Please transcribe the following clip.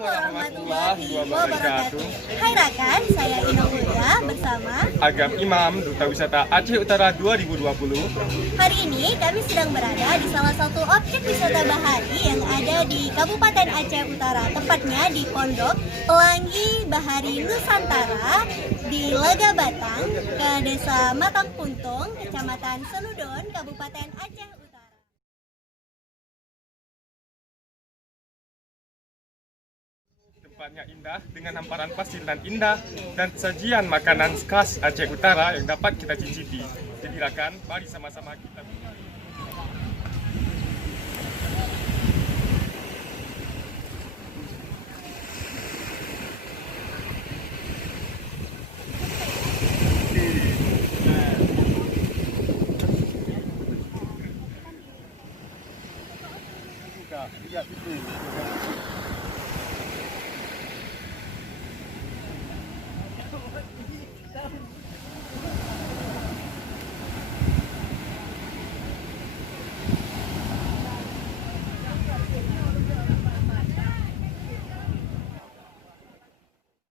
warahmatullahi wabarakatuh. Hai Rakan, saya Ina Mulia bersama Agam Imam, Duta Wisata Aceh Utara 2020. Hari ini kami sedang berada di salah satu objek wisata bahari yang ada di Kabupaten Aceh Utara, tepatnya di Pondok Pelangi Bahari Nusantara di Laga Batang, ke Desa Matang Puntung, Kecamatan Senudon, Kabupaten Aceh Utara. Tempatnya indah dengan hamparan pasir dan indah dan sajian makanan khas Aceh Utara yang dapat kita cicipi. Jadi rakan, mari sama-sama kita lihat itu.